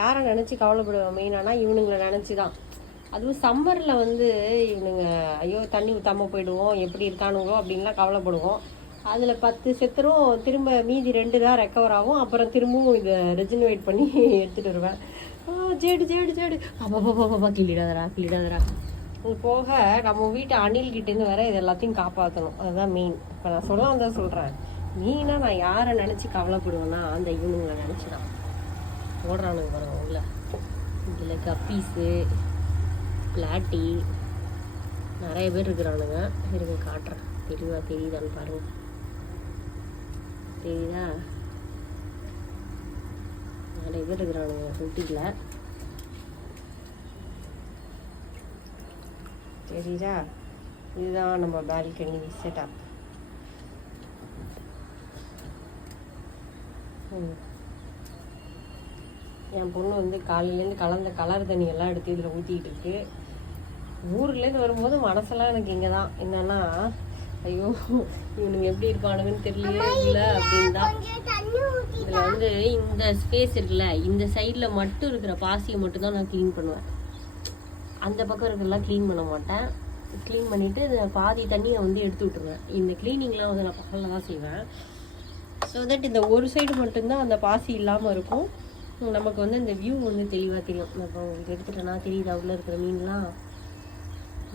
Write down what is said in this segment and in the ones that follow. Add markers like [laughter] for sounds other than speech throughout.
யாரை நினச்சி கவலைப்படுவேன்? மெயினானா இவனுங்களை நினச்சி தான் அதுவும் சம்மரில் வந்து இவனுங்க ஐயோ தண்ணி ஊற்றாம போயிடுவோம் எப்படி இருக்கானுங்களோ அப்படின்லாம் கவலைப்படுவோம். அதில் பத்து செத்துரும் திரும்ப மீதி ரெண்டு தான் ரெக்கவர் ஆகும். அப்புறம் திரும்பவும் இதை ரெஜினுவேட் பண்ணி [laughs] எடுத்துகிட்டு வருவேன். ஜேடு ஜேடு ஜேடு. அப்பா பாப்பா கிள்ளிடாதரா கிள்ளிடாதரா இது போக நம்ம வீட்டு அணில் கிட்டேருந்து வேற இது எல்லாத்தையும் காப்பாற்றணும் அதுதான் மெயின் இப்போ நான் சொல்ல தான் சொல்கிறேன் மெயினாக நான் யாரை நினச்சி கவலைப்படுவேன்னா அந்த இவனுங்களை நினச்சி தான் போடுறானுங்க பாருங்க உள்ள இதில் கப்பீஸு பிளாட்டி நிறைய பேர் இருக்கிறானுங்க. இருங்க காட்டுறேன். தெளிவாக தெரியுதான்னு பாருங்க. தெரியுதா? நிறைய பேர் இருக்கிறானுங்க குட்டியில் தெரியுதா? இதுதான் நம்ம பால்கனி செட்டப் என் பொண்ணு வந்து காலையிலேருந்து கலந்த கலர் தண்ணி எல்லாம் எடுத்து இதில் ஊற்றிக்கிட்டு இருக்கு. ஊர்லேருந்து வரும்போது மனசெல்லாம் எனக்கு இங்கே தான். என்னன்னா ஐயோ இவனுங்க எப்படி இருப்பானுங்கன்னு தெரியலையே இல்லை அப்படின்னு தான். இதில் வந்து இந்த ஸ்பேஸ் இருக்குல்ல இந்த சைடில் மட்டும் இருக்கிற பாசியை மட்டும் தான் நான் க்ளீன் பண்ணுவேன். அந்த பக்கம் இருக்கிறதெல்லாம் க்ளீன் பண்ண மாட்டேன். க்ளீன் பண்ணிவிட்டு இதை பாதி தண்ணியை வந்து எடுத்து விட்டுருவேன். இந்த க்ளீனிங்லாம் வந்து நான் பகலில் தான் செய்வேன். ஸோ தட் இந்த ஒரு சைடு மட்டும்தான் அந்த பாசி இல்லாமல் இருக்கும். நமக்கு வந்து இந்த வியூ வந்து தெளிவாக தெரியும். நான் இப்போ உங்களுக்கு எடுத்துட்டேன்னா தெரியுதா? உள்ளே இருக்கிற மீன்லாம்?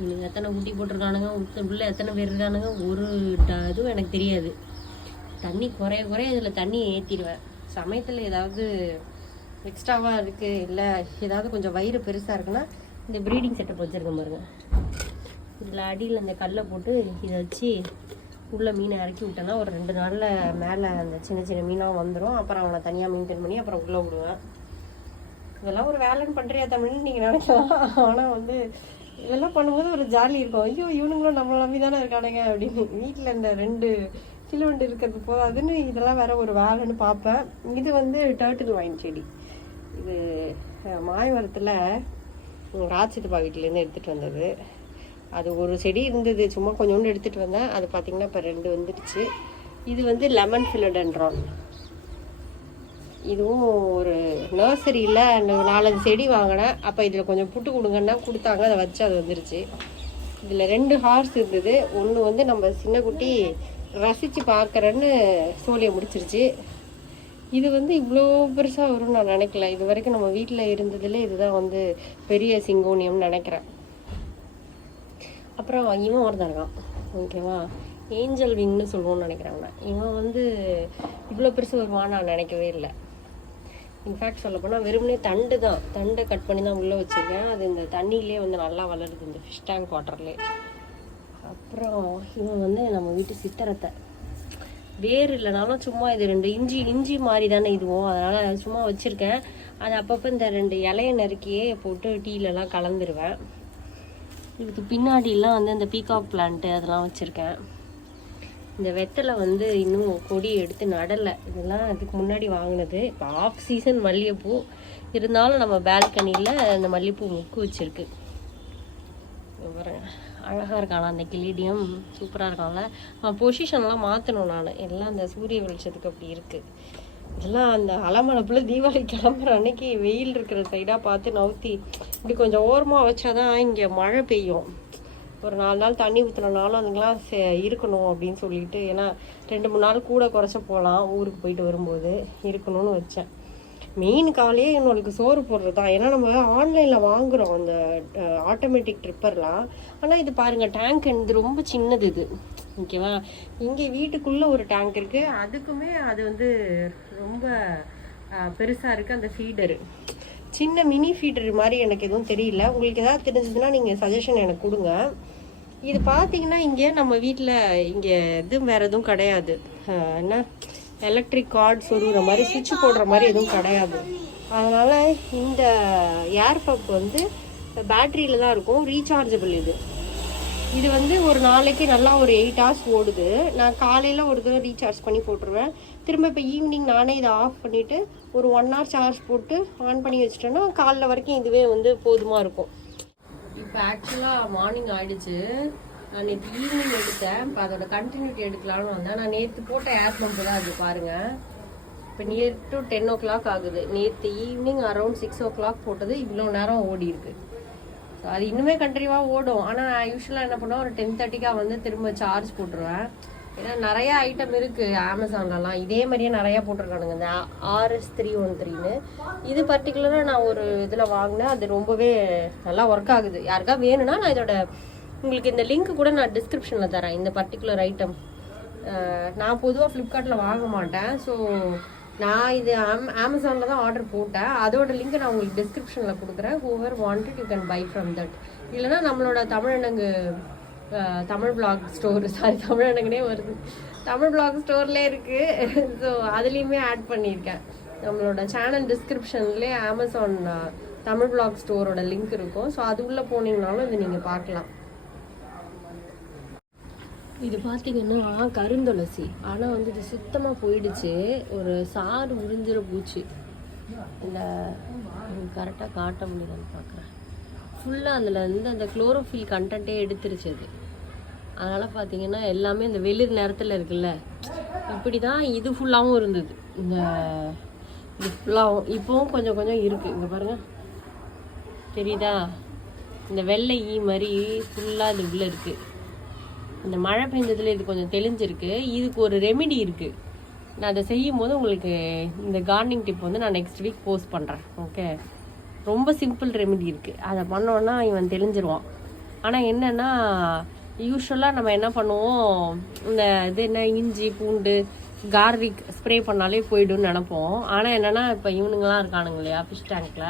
மீனுங்க எத்தனை ஊட்டி போட்டிருக்கானுங்க? உள்ள- எத்தனை பேர் இருக்கானுங்க? ஒரு ட- இதுவும் எனக்கு தெரியாது. தண்ணி குறைய குறைய இதில் தண்ணி ஏற்றிடுவேன் சமயத்தில் ஏதாவது எக்ஸ்ட்ராவாக இருக்குது இல்லை ஏதாவது கொஞ்சம் வயிறு பெருசாக இருக்குன்னா இந்த ப்ரீடிங் செட்டப் வச்சுருக்கேன் பாருங்க. இதில் அடியில் இந்த கல்லை போட்டு இதை வச்சு உள்ளே மீனை இறக்கி விட்டேன்னா ஒரு ரெண்டு நாளில் மேலே அந்த சின்ன சின்ன மீனாக வந்துடும் அப்புறம் அவனை தனியாக மெயின்டைன் பண்ணி அப்புறம் உள்ளே விடுவேன். இதெல்லாம் ஒரு வேலைன்னு பண்ணுறியா தமிழ்னு நீங்கள் நினைக்கலாம். ஆனால் வந்து இதெல்லாம் பண்ணும்போது ஒரு ஜாலி இருக்கும். ஐயோ இவனுங்களும் நம்மளை நம்பி தானே இருக்கானுங்க அப்படின்னு. வீட்டில் இந்த ரெண்டு கிலோண்டு இருக்கிறது போதாதுன்னு இதெல்லாம் வேற ஒரு வேலைன்னு பார்ப்பேன். இது வந்து டர்ட்டில் வாயின் செடி. இது மாயவரத்தில் ராட்சிதப்பா வீட்டிலேருந்து எடுத்துகிட்டு வந்தது. அது ஒரு செடி இருந்தது. சும்மா கொஞ்சோண்டு எடுத்துகிட்டு வந்தேன். அது பார்த்தீங்கன்னா இப்போ ரெண்டு வந்துடுச்சு. இது வந்து லெமன் ஃபிலடென்ட்ரான் இதுவும் ஒரு நர்சரியில் நாலஞ்சு செடி வாங்கினேன். அப்போ இதில் கொஞ்சம் புட்டு கொடுங்கன்னா கொடுத்தாங்க. அதை வச்சு அது வந்துருச்சு. இதில் ரெண்டு ஹார்ஸ் இருந்தது. ஒன்று வந்து நம்ம சின்ன குட்டி ரசித்து பார்க்குறேன்னு சோழியை முடிச்சிருச்சு. இது வந்து இவ்வளோ பெருசாக வரும்னு நான் நினைக்கல. இது வரைக்கும் நம்ம வீட்டில் இருந்ததுலேயே இதுதான் வந்து பெரிய சிங்கோனியம்னு நினைக்கிறேன். அப்புறம் இவன் ஒருத்தன் இருக்கான். ஓகேவா? ஏஞ்சல் விங்னு சொல்லுவோம்னு நினைக்கிறாங்க இவன் வந்து இவ்வளோ பெருசு வருவான் நான் நினைக்கவே இல்லை. இன்ஃபேக்ட் சொல்ல போனால் வெறுமனே தண்டு தான். தண்டை கட் பண்ணி தான் உள்ளே வச்சுருக்கேன். அது இந்த தண்ணியிலே வந்து நல்லா வளருது இந்த ஃபிஷ் டேங்க் வாட்டர்லேயே அப்புறம் இவன் வந்து நம்ம வீட்டு சித்திரத்தை. வேர் இல்லைனாலும் சும்மா இது ரெண்டு இஞ்சி இஞ்சி மாதிரி தானே இதுவும் அதனால் சும்மா வச்சுருக்கேன். அது அப்பப்போ இந்த ரெண்டு இலையை நறுக்கியே போட்டு டீலெலாம் கலந்துருவேன். இதுக்கு பின்னாடிலாம் வந்து இந்த பீகாக் பிளான்ட்டு அதெல்லாம் வச்சுருக்கேன். இந்த வெத்தலை வந்து இன்னும் கொடி எடுத்து நடலை. இதெல்லாம் அதுக்கு முன்னாடி வாங்கினது. இப்போ ஆஃப் சீசன் மல்லிகைப்பூ. இருந்தாலும் நம்ம பால்கனியில் அந்த மல்லிகைப்பூ முக்கு வச்சுருக்கு. பாருங்க. அழகாக இருக்கானா அந்த கிளீடியம். சூப்பராக இருக்காங்களா பொசிஷன்லாம் மாற்றணும் நான். எல்லாம் அந்த சூரிய வெளிச்சத்துக்கு அப்படி இருக்குது இதெல்லாம் அந்த அலமளப்பில் தீபாவளி கிளம்புற அன்னைக்கு வெயில் இருக்கிற சைடாக பார்த்து நவுத்தி இப்படி கொஞ்சம் ஓரமாக வச்சாதான் இங்கே மழை பெய்யும். ஒரு நாலு நாள் தண்ணி ஊற்றினாலும் அதுங்களாம் சே- இருக்கணும் அப்படின்னு சொல்லிட்டு ஏன்னா ரெண்டு மூணு நாள் கூட குறைச்ச போகலாம் ஊருக்கு போயிட்டு வரும்போது இருக்கணும்னு வச்சேன். மெயின் காலையே என்னோட சோறு போடுறது தான் ஏன்னா நம்ம ஆன்லைனில் வாங்குறோம் அந்த ஆட்டோமேட்டிக் ட்ரிப்பர்லாம் ஆனால் இது பாருங்கள் டேங்க் இது ரொம்ப சின்னது இது. ஓகேவா இங்கே வீட்டுக்குள்ளே ஒரு டேங்க் இருக்குது அதுக்குமே அது வந்து ரொம்ப பெருசாக இருக்குது அந்த ஃபீடரு சின்ன மினி ஃபீடர் மாதிரி எனக்கு எதுவும் தெரியல. உங்களுக்கு எதாவது தெரிஞ்சதுன்னா நீங்கள் சஜஷன் எனக்கு கொடுங்க. இது பார்த்தீங்கன்னா இங்கே நம்ம வீட்டில் இங்கே எதுவும் வேறு எதுவும் கிடையாது. என்ன? எலக்ட்ரிக் கார்டு சொருகிற மாதிரி சுவிட்ச் போடுற மாதிரி எதுவும் கிடையாது. அதனால் இந்த ஏர் பம்ப் வந்து பேட்டரியில் தான் இருக்கும். ரீசார்ஜபிள் இது. இது வந்து ஒரு நாளைக்கு நல்லா ஒரு எயிட் ஹவர்ஸ் ஓடுது. நான் காலையில் ஒரு தடவை ரீசார்ஜ் பண்ணி போட்டுருவேன். திரும்ப இப்போ ஈவினிங் நானே இதை ஆஃப் பண்ணிவிட்டு ஒரு ஒன் ஹவர் சார்ஜ் போட்டு ஆன் பண்ணி வச்சிட்டேன்னா காலைல வரைக்கும் இதுவே வந்து போதுமாக இருக்கும். இப்போ ஆக்சுவலாக மார்னிங் ஆகிடுச்சு நான் நேற்று ஈவினிங் எடுத்தேன். இப்போ அதோட கண்டினியூட்டி எடுக்கலாம்னு வந்தேன். நான் நேற்று போட்ட ஏர் பம்பு தான் அது பாருங்கள் இப்போ near to ten o'clock ஆகுது. நேற்று evening around six o'clock போட்டது இவ்வளோ நேரம் ஓடி இருக்குது ஸோ அது இன்னுமே கண்டினியூவாக ஓடும். ஆனால் நான் யூஸ்வலாக என்ன பண்ணுவேன் ஒரு டென் தேர்ட்டிக்காக வந்து திரும்ப சார்ஜ் போட்டுருவேன். ஏன்னா நிறைய ஐட்டம் இருக்குது அமேசான்லலாம் இதே மாதிரியே நிறையா போட்டிருக்கானுங்க இந்த ஆர்எஸ் த்ரீ ஒன் த்ரீன்னு இது பர்டிகுலராக நான் ஒரு இதில் வாங்கினேன். அது ரொம்பவே நல்லா ஒர்க் ஆகுது. யாருக்கா வேணும்னா நான் இதோட உங்களுக்கு இந்த லிங்க் கூட நான் டிஸ்கிரிப்ஷனில் தரேன் இந்த பர்டிகுலர் ஐட்டம் நான் பொதுவாக ஃப்ளிப்கார்ட்டில் வாங்க மாட்டேன். ஸோ நான் இது அம் அமேசானில் தான் ஆர்டர் போட்டேன். அதோட லிங்க் நான் உங்களுக்கு டிஸ்கிரிப்ஷனில் கொடுக்குறேன். Whoever wanted you can buy from that இல்லைனா நம்மளோட தமிழனங்கு தமிழ் பிளாக் ஸ்டோர் சாரி தமிழனங்கனே வருது. தமிழ் பிளாக் ஸ்டோர்லேயே இருக்குது ஸோ அதுலேயுமே ஆட் பண்ணியிருக்கேன். நம்மளோட சேனல் டிஸ்கிரிப்ஷன்லேயே அமேசான் தமிழ் பிளாக் ஸ்டோரோட லிங்க் இருக்கும். ஸோ அது உள்ளே போனீங்கனாலும் இது நீங்கள் பார்க்கலாம். இது பார்த்தீங்கன்னா கருந்துளசி. ஆனால் வந்து இது சுத்தமாக போயிடுச்சு. ஒரு சாறு உறிஞ்சிட பூச்சி. இந்த கரெக்டாக காட்ட முடியுதான்னு பார்க்குறேன் ஃபுல்லாக அதில் வந்து அந்த குளோரோஃபில் கண்டென்ட்டே எடுத்துருச்சு அது. அதனால் பார்த்தீங்கன்னா எல்லாமே இந்த வெளிர் நேரத்தில் இருக்குல்ல இப்படி தான் இது ஃபுல்லாகவும் இருந்தது. இந்த இது ஃபுல்லாகவும் இப்போவும் கொஞ்சம் கொஞ்சம் இருக்குது இங்கே பாருங்கள் தெரியுதா? இந்த வெள்ளை ஈ மாதிரி ஃபுல்லாக இது உள்ளே இருக்குது இந்த மழை பெஞ்சதுல இது கொஞ்சம் தெளிஞ்சிருக்கு. இதுக்கு ஒரு ரெமிடி இருக்குது நான் அதை செய்யும் போது உங்களுக்கு இந்த கார்டனிங் டிப் வந்து நான் நெக்ஸ்ட் வீக் போஸ்ட் பண்ணுறேன் ஓகே ரொம்ப சிம்பிள் ரெமெடி இருக்குது அதை பண்ணோன்னா இவன் தெளிஞ்சிருவான். ஆனால் என்னென்னா யூஸ்வலாக நம்ம என்ன பண்ணுவோம்? இந்த இது என்ன இஞ்சி பூண்டு கார்லிக் ஸ்ப்ரே பண்ணாலே போய்டும்னு நினைப்போம். ஆனால் என்னென்னா இப்போ இவனுங்களாம் இருக்கானுங்க இல்லையா ஃபிஷ் டேங்க்கில்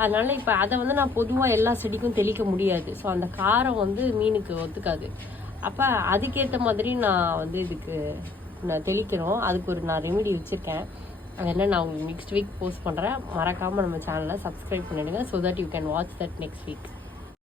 அதனால் இப்போ அதை வந்து நான் பொதுவாக எல்லா செடிக்கும் தெளிக்க முடியாது. ஸோ அந்த காரம் வந்து மீனுக்கு ஒத்துக்காது. அப்போ அதுக்கேற்ற மாதிரி நான் வந்து இதுக்கு நான் தெளிக்கிறோம். அதுக்கு ஒரு நான் ரெமிடி வச்சுருக்கேன். அது என்ன நான் உங்களுக்கு நெக்ஸ்ட் வீக் போஸ்ட் பண்ணுறேன் மறக்காமல் நம்ம சேனலை சப்ஸ்கிரைப் பண்ணிடுங்க so that you can watch that next week